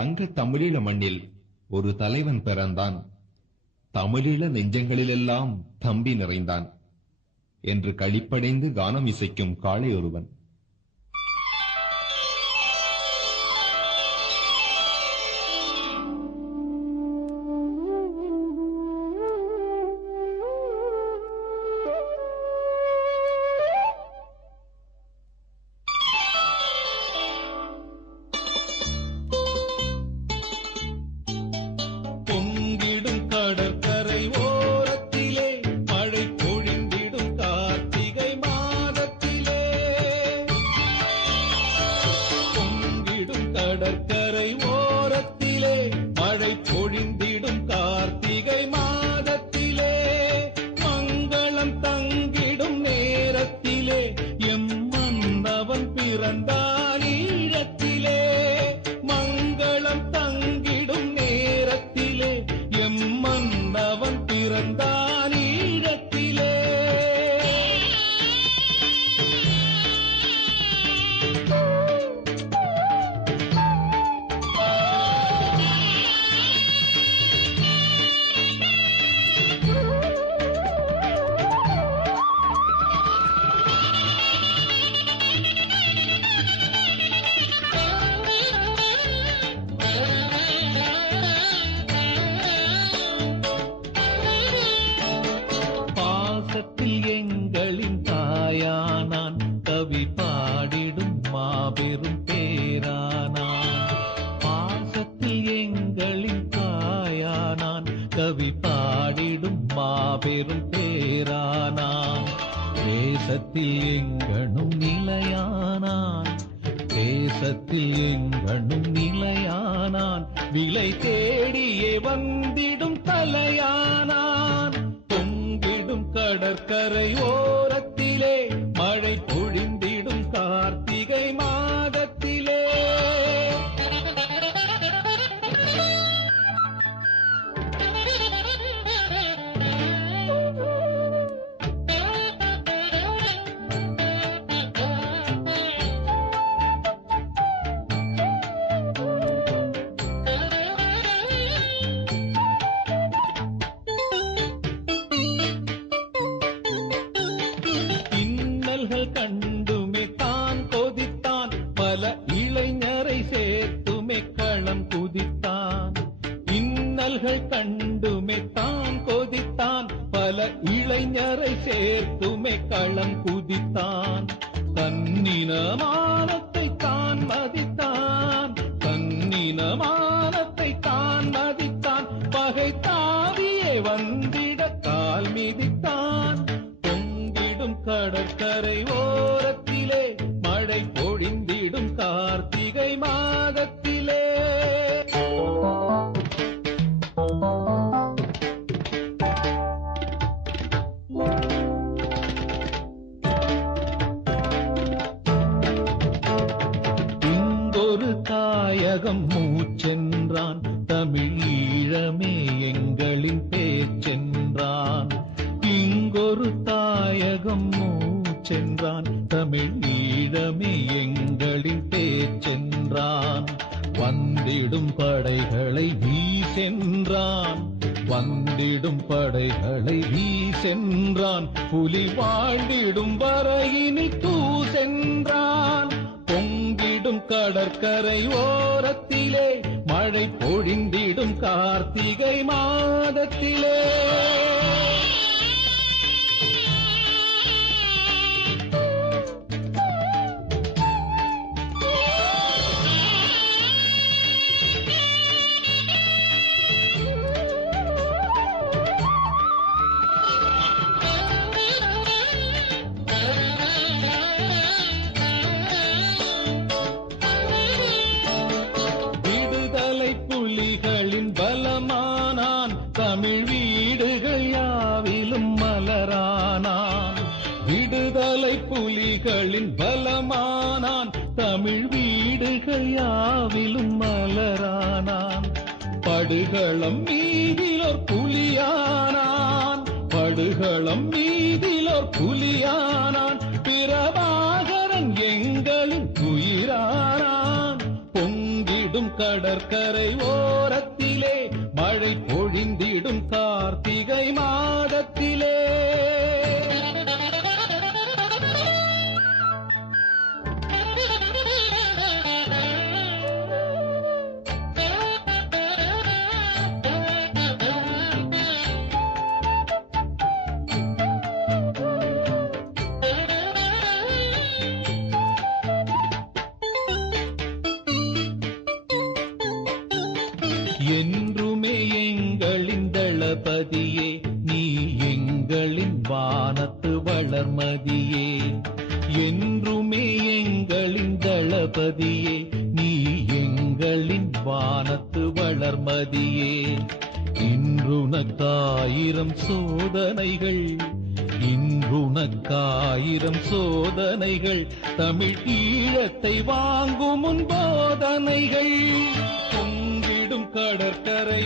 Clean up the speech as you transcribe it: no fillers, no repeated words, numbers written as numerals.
தங்க தமிழீழ மண்ணில் ஒரு தலைவன் பிறந்தான். தமிழீழ நெஞ்சங்களிலெல்லாம் தம்பி நிறைந்தான் என்று களிப்படைந்து கானம் இசைக்கும் காளை ஒருவன். பொங்கிடும் கடற்கரை ஓரத்திலே மழை பொழிந்திடும் கார்த்திகை மாதத்திலே. பொங்கிடும் கடற்கரை ஓரத்திலே மழை பொழிந்திடும் கார்த்திகை மாதத்திலே. மங்களம் தங்கிடும் நேரத்திலே எம் மன்னவன் பிறந்தான் ஈழத்திலே. மங்களம் தங்கிடும் நேரத்திலே எம் மன்னவன் பிறந்தான் ஈழத்திலே. பாசத்தில் எங்களின் தாயானான், கவி பாடிடும் மாபெரும் பேரானான். பாசத்தில் எங்களின் தாயானான், கவி பாடிடும் மாபெரும் பேரானான். தேசத்தில் எங்கனும் நிலையானான், தேசத்தில் எங்கனும் நிலையானான். விலை தேடியே வந்திடும் தலையானான். பொங்கிடும் கடற்கரை ஓரத்திலே மழை பொழிந்திடும் கார்த்திகை மாதத்திலே. இன்னல்கள் கண்டுமே தான் கொதித்தான், பல இளைஞரை சேர்த்துமே களம் குதித்தான். இன்னல்கள் கண்டுமே தான் கொதித்தான், பல இளைஞரை சேர்த்துமே களம் குதித்தான். தன்னினமானத்தை தான் மதித்தான், தன்னினமானத்தை தான் மதித்தான். பகை தாவியே வந்திட கால் மிதித்தான். பொங்கிடும் கடற்கரை ஓரத்திலே மழை பொழிந்திடும் கார்த்திகை மாதத்திலே. இங்கொரு தாயகம் மூச்சென்றான், தமிழீழமே எங்களின் பேச்சென்றான். இங்கொரு தாயகம் மூச்சென்றான், தமிழீழமே எங்களின் பேச்சென்றான். வந்திடும் படைகளை வீசென்றான், வந்திடும் படைகளை வீசென்றான். புலி வாழ்ந்திடும் வரையினில் தூசென்றான். பொங்கிடும் கடற்கரை ஓரத்திலே மழை பொழிந்திடும் கார்த்திகை மாதத்திலே. விடுதலை புலிகளின் பலமானான், தமிழ் வீடுகள் யாவிலும் மலரானான். விடுதலை புலிகளின் பலமானான், தமிழ் வீடுகள் யாவிலும் மலரானான். படுகளம் மீதிலோர் புலியானான், படுகளம் மீதிலோர் புலியானான். பிரபாகரன் எங்களின் உயிரானான். பொங்கிடும் கடற்கரை ஓரத்திலே மழை பொழிந்திடும் கார்த்திகை மாதத்திலே. என்றுமே எங்களின் தளபதியே, நீ எங்களின் வானத்து வளர்மதியே. என்றுமே எங்களின் தளபதியே, நீ எங்களின் வானத்து வளர்மதியே. இன்றுனக்காயிரம் சோதனைகள், இன்றுனக்காயிரம் சோதனைகள், தமிழ் ஈழத்தை வாங்கும் முன் போதனைகள். பொங்கிடும் கடற்கரை